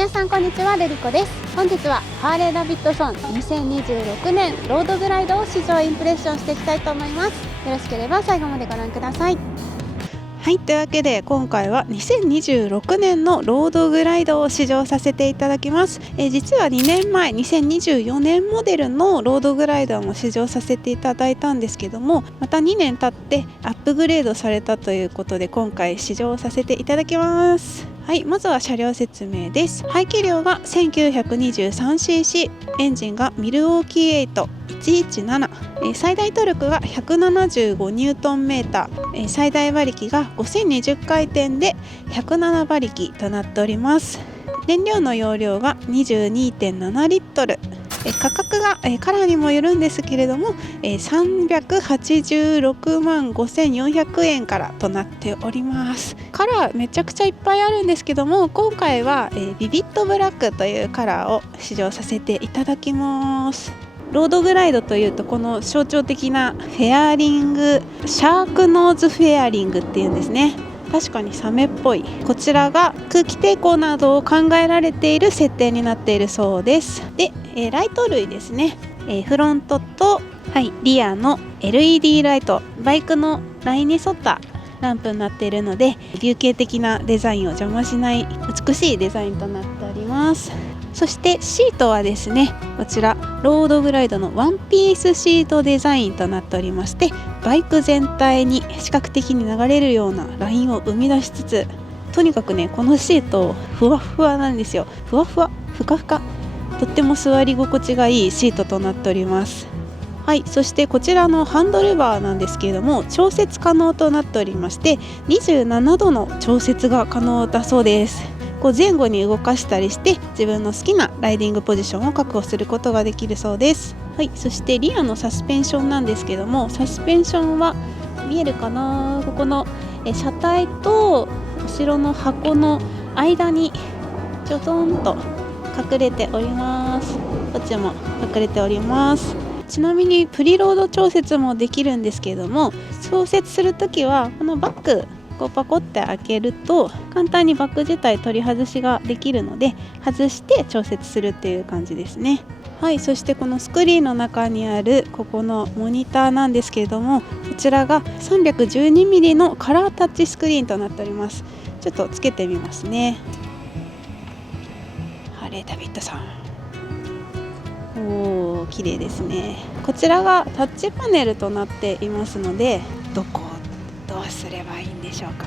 皆さんこんにちは、ルリコです。本日はハーレーダビッドソン2026年ロードグライドを試乗インプレッションしていきたいと思います。よろしければ最後までご覧ください。はい、というわけで今回は2026年のロードグライドを試乗させていただきます。実は2年前2024年モデルのロードグライダーも試乗させていただいたんですけども、また2年経ってアップグレードされたということで今回試乗させていただきます。はい、まずは車両説明です。排気量が 1923cc、 エンジンがミルウォーキー8117、最大トルクが175ニュートンメーター、最大馬力が5020回転で107馬力となっております。燃料の容量が 22.7 リットル、価格がカラーにもよるんですけれども386万5400円からとなっております。カラーめちゃくちゃいっぱいあるんですけども、今回はビビットブラックというカラーを試乗させていただきます。ロードグライドというとこの象徴的なフェアリング、シャークノーズフェアリングっていうんですね。確かにサメっぽい。こちらが空気抵抗などを考えられている設定になっているそうです。で、ライト類ですね。フロントと、リアの LED ライト、バイクのラインに沿ったランプになっているので流形的なデザインを邪魔しない美しいデザインとなっております。そしてシートはですね、こちらロードグライドのワンピースシートデザインとなっておりまして、バイク全体に視覚的に流れるようなラインを生み出しつつ、とにかくねこのシートふわふわなんですよ。ふわふわふかふか、とっても座り心地がいいシートとなっております。はい、そしてこちらのハンドルバーなんですけれども調節可能となっておりまして、27度の調節が可能だそうです。こう前後に動かしたりして自分の好きなライディングポジションを確保することができるそうです。はい、そしてリアのサスペンションなんですけども、サスペンションは見えるかな、ここの車体と後ろの箱の間にちょぞんと隠れております。こっちも隠れております。ちなみにプリロード調節もできるんですけれども、調節するときはこのバッグこうパコって開けると簡単にバッグ自体取り外しができるので外して調節するっていう感じですね。はい、そしてこのスクリーンの中にあるここのモニターなんですけれども、こちらが 312mm のカラータッチスクリーンとなっております。ちょっとつけてみますね。ハーレーダビッドさん、おー綺麗ですね。こちらがタッチパネルとなっていますので、どうすればいいんでしょうか。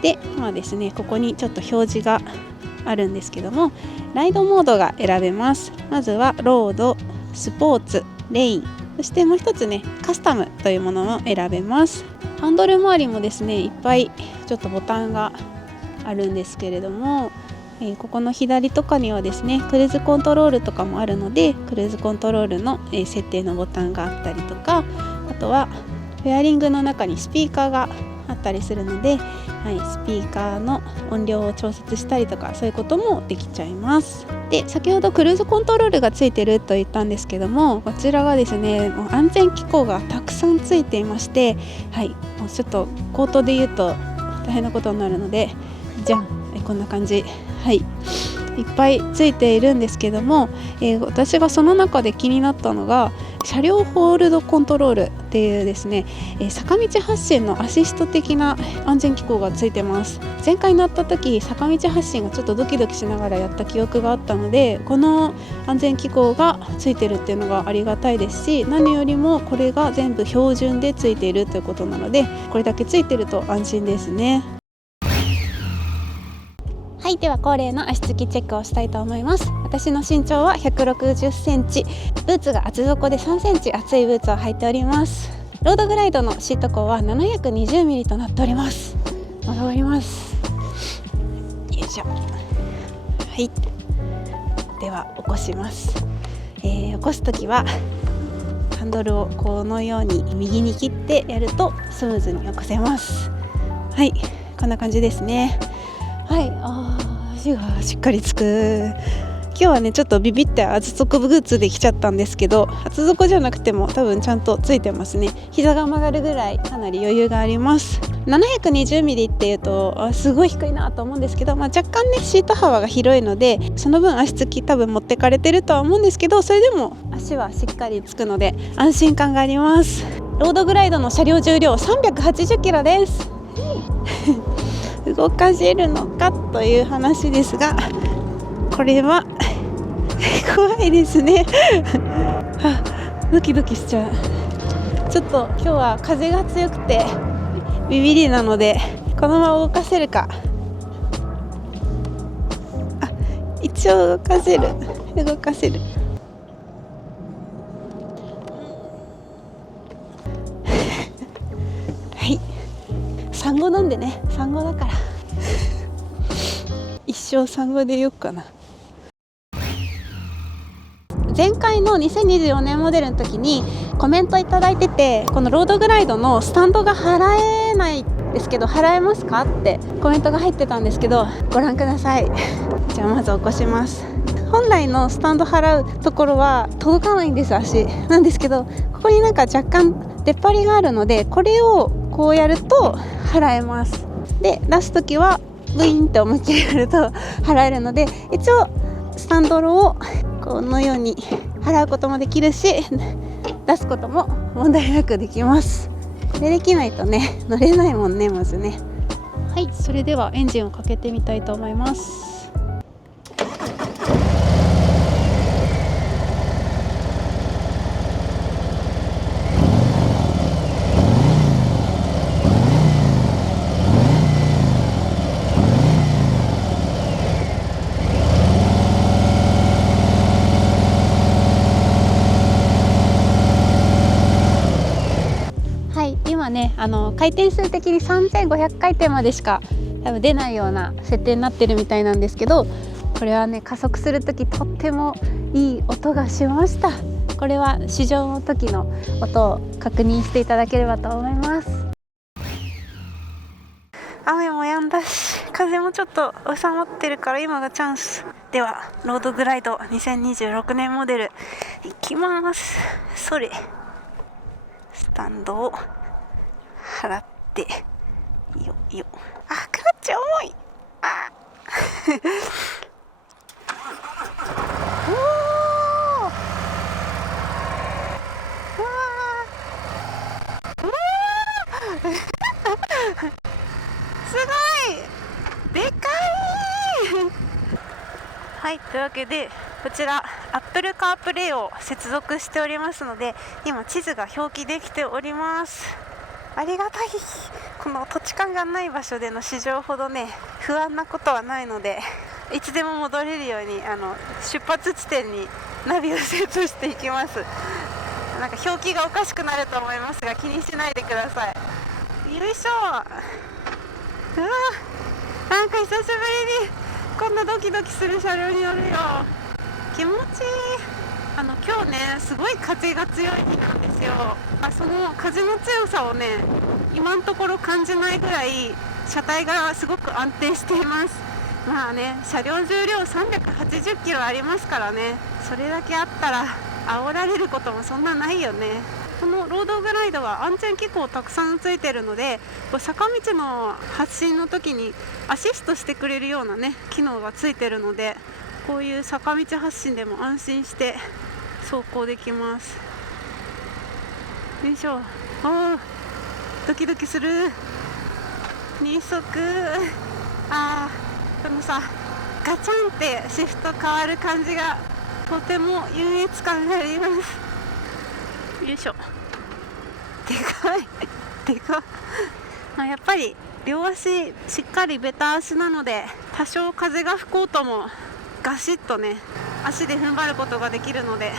で、ですね、ここにちょっと表示があるんですけども、ライドモードが選べます。まずはロード、スポーツ、レイン、そしてもう一つねカスタムというものも選べます。ハンドル周りもですねいっぱいちょっとボタンがあるんですけれども、ここの左とかにはですねクルーズコントロールとかもあるので、クルーズコントロールの設定のボタンがあったりとか、あとはフェアリングの中にスピーカーがあったりするので、スピーカーの音量を調節したりとかそういうこともできちゃいます。で、先ほどクルーズコントロールがついてると言ったんですけども、こちらがですねもう安全機構がたくさんついていまして、もうちょっと口頭で言うと大変なことになるので、じゃん、こんな感じ、いっぱいついているんですけども、私がその中で気になったのが車両ホールドコントロールっていうですね、坂道発進のアシスト的な安全機構がついてます。前回乗った時坂道発進がちょっとドキドキしながらやった記憶があったので、この安全機構がついてるっていうのがありがたいですし、何よりもこれが全部標準でついているということなので、これだけついてると安心ですね。はい、では恒例の足つきチェックをしたいと思います。私の身長は160センチ、ブーツが厚底で3センチ厚いブーツを履いております。ロードグライドのシート高は 720mm となっております。まだ終わります。よいしょ。はい、では起こします。起こすときはハンドルをこのように右に切ってやるとスムーズに起こせます。はい、こんな感じですね。足がしっかりつく。今日はねちょっとビビって厚底ブーツで来ちゃったんですけど、厚底じゃなくても多分ちゃんとついてますね。膝が曲がるぐらいかなり余裕があります。720ミリっていうとすごい低いなと思うんですけど、若干ねシート幅が広いのでその分足つき多分持ってかれてるとは思うんですけど、それでも足はしっかりつくので安心感があります。ロードグライドの車両重量380キロです。動かせるのかという話ですが、これは怖いですね。ドキドキしちゃう。ちょっと今日は風が強くてビビりなので、このまま動かせるか。一応動かせる。はい、産後なんでね、産後だから一生産後でよっかな。前回の2024年モデルの時にコメントいただいてて、このロードグライドのスタンドが払えないですけど払えますかってコメントが入ってたんですけど、ご覧ください。じゃあまず起こします。本来のスタンド払うところは届かないんです、足なんですけど、ここになんか若干出っ張りがあるので、これをこうやると払えます。で出す時はブインって思いっきりやると払えるので、一応スタンドロをこのように払うこともできるし、出すことも問題なくできます。これできないとね乗れないもんね、まずね。はい、それではエンジンをかけてみたいと思います。今ね回転数的に3500回転までしか多分出ないような設定になってるみたいなんですけど、これはね加速する時とってもいい音がしました。これは試乗の時の音を確認していただければと思います。雨も止んだし風もちょっと収まってるから今がチャンス。ではロードグライド2026年モデルいきます。それスタンドを払ってよクラッチ重い。すごいでかい。はい、というわけでこちら Apple CarPlay を接続しておりますので、今地図が表記できております。ありがたい。この土地勘がない場所での試乗ほどね不安なことはないので、いつでも戻れるように出発地点にナビをセットしていきます。なんか表記がおかしくなると思いますが気にしないでください。よいしょ。なんか久しぶりにこんなドキドキする車両に乗るよ。気持ちいい。今日ねすごい風が強い日なんですよ。その風の強さをね今のところ感じないぐらい車体がすごく安定しています。まあね車両重量380キロありますからね、それだけあったら煽られることもそんなないよね。このロードグライドは安全機構たくさんついてるので、坂道の発進の時にアシストしてくれるようなね機能がついてるので、こういう坂道発進でも安心して走行できます。よいしょ。ドキドキする。2速。このさガチャンってシフト変わる感じがとても優越感があります。よいしょ。でかいでかい。やっぱり両足しっかりベタ足なので、多少風が吹こうともガシッとね足で踏ん張ることができるので、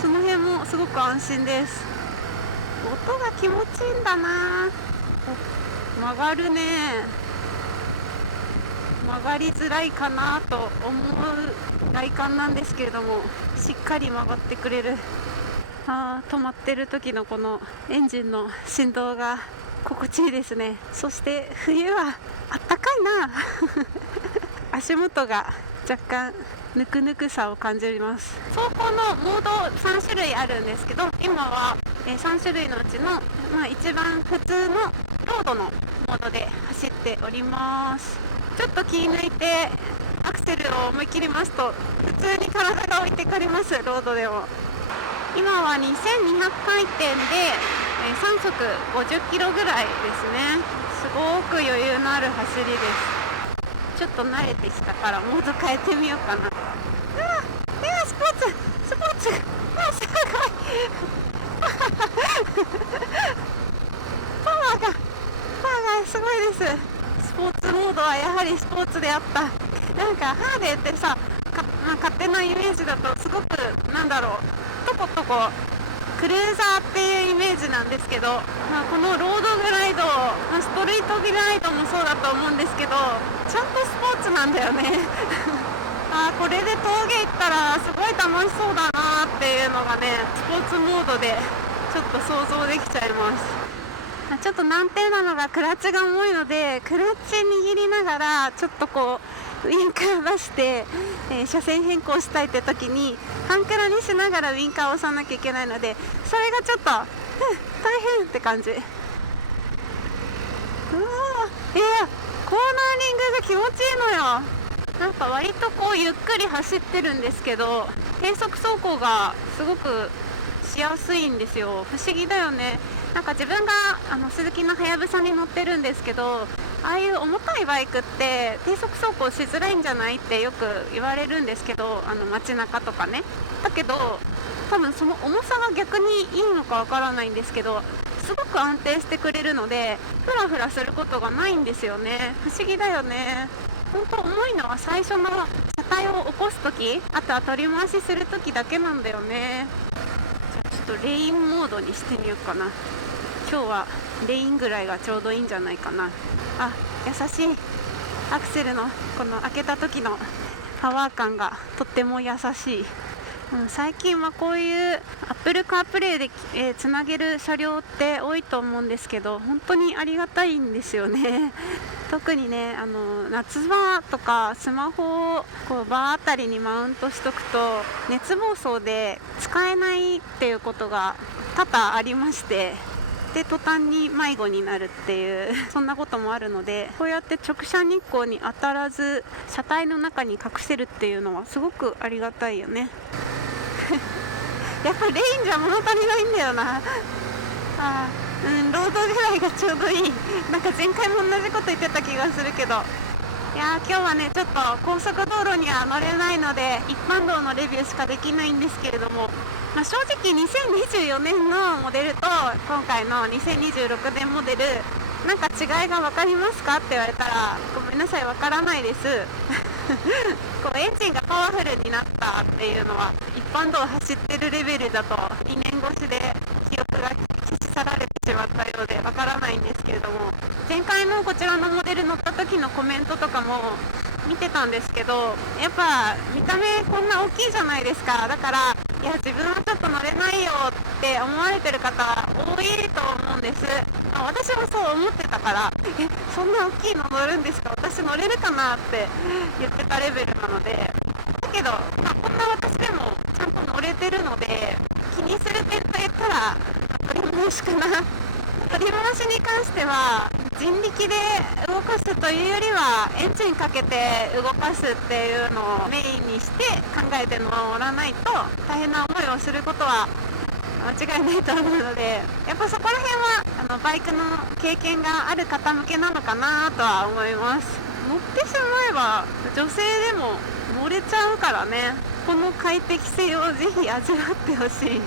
その辺もすごく安心です。音が気持ちいいんだな。曲がるね。曲がりづらいかなと思う外観なんですけれども、しっかり曲がってくれる。止まってる時のこのエンジンの振動が心地いいですね。そして冬はあったかいな足元が若干ぬくぬくさを感じます。走行のモード3種類あるんですけど、今は3種類のうちの、一番普通のロードのモードで走っております。ちょっと気抜いてアクセルを思い切りますと普通に体が置いてかれます。ロードでも今は2200回転で3速50キロぐらいですね。すごく余裕のある走りです。ちょっと慣れてきたからモード変えてみようかな。スポーツすごいパワーがすごいです。スポーツモードはやはりスポーツであった。なんかハーレーってさ、勝手なイメージだとすごくとことこクルーザーっていうイメージなんですけど、このロードグライド、ストリートグライドもそうだと思うんですけど、ちゃんとスポーツなんだよねこれで峠行ったらすごい楽しそうだなっていうのがね、スポーツモードでちょっと想像できちゃいます。ちょっと難点なのがクラッチが重いので、クラッチ握りながらちょっとこうウインカー出して、車線変更したいって時に半クラにしながらウインカーを押さなきゃいけないので、それがちょっと、大変って感じ。コーナーリングが気持ちいいのよ。なんか割とこうゆっくり走ってるんですけど、低速走行がすごくしやすいんですよ。不思議だよね。なんか自分がスズキのはやぶさに乗ってるんですけど、ああいう重たいバイクって低速走行しづらいんじゃないってよく言われるんですけど、街中とかね。だけど多分その重さが逆にいいのかわからないんですけど、すごく安定してくれるのでフラフラすることがないんですよね。不思議だよね。本当重いのは最初の車体を起こすとき、あとは取り回しするときだけなんだよね。じゃあちょっとレインモードにしてみようかな。今日はレインぐらいがちょうどいいんじゃないかな。優しい。アクセルのこの開けた時のパワー感がとっても優しい。最近はこういうApple CarPlay で、つなげる車両って多いと思うんですけど、本当にありがたいんですよね特にね、夏場とかスマホをこうバーあたりにマウントしとくと熱暴走で使えないっていうことが多々ありまして、で途端に迷子になるっていうそんなこともあるので、こうやって直射日光に当たらず車体の中に隠せるっていうのはすごくありがたいよねやっぱレインじゃ物足りないんだよな。ロードぐらいがちょうどいい。なんか前回も同じこと言ってた気がするけど、いや今日はねちょっと高速道路には乗れないので一般道のレビューしかできないんですけれども、正直2024年のモデルと今回の2026年モデルなんか違いが分かりますかって言われたらごめんなさい、分からないですこうエンジンがパワフルになったっていうのは一般道を走ってるレベルだと2年越しで記憶が消し去られてしまったようでわからないんですけれども、前回のこちらのモデル乗った時のコメントとかも見てたんですけど、やっぱ見た目こんな大きいじゃないですか。だからいや自分はちょっと乗れないよって思われてる方多いと思うんです。私もそう思ってたから、そんな大きいの乗るんですか、私乗れるかなって言ってたレベルなので、だけど、こんな私でもちゃんと乗れてるので、気にする点と言ったら取り回しかな。取り回しに関しては人力で動かすというよりはエンジンかけて動かすっていうのをメインにして考えて乗らないと大変な思いをすることは間違いないと思うので、やっぱそこら辺はバイクの経験がある方向けなのかなとは思います。乗ってしまえば女性でも乗れちゃうからね、この快適性をぜひ味わってほしい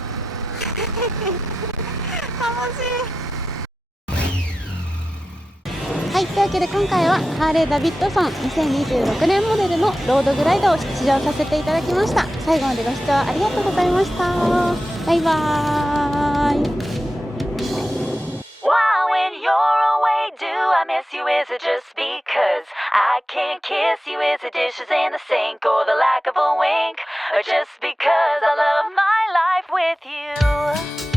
楽しい。はい、というわけで今回はハーレーダビッドソン2026年モデルのロードグライドを試乗させていただきました。最後までご視聴ありがとうございました。バイバーイ。 Wow, when you're away, do I miss you? Is it just because I can't kiss you? Is it dishes in the sink or the lack of a wink? Or just because I love my life with you?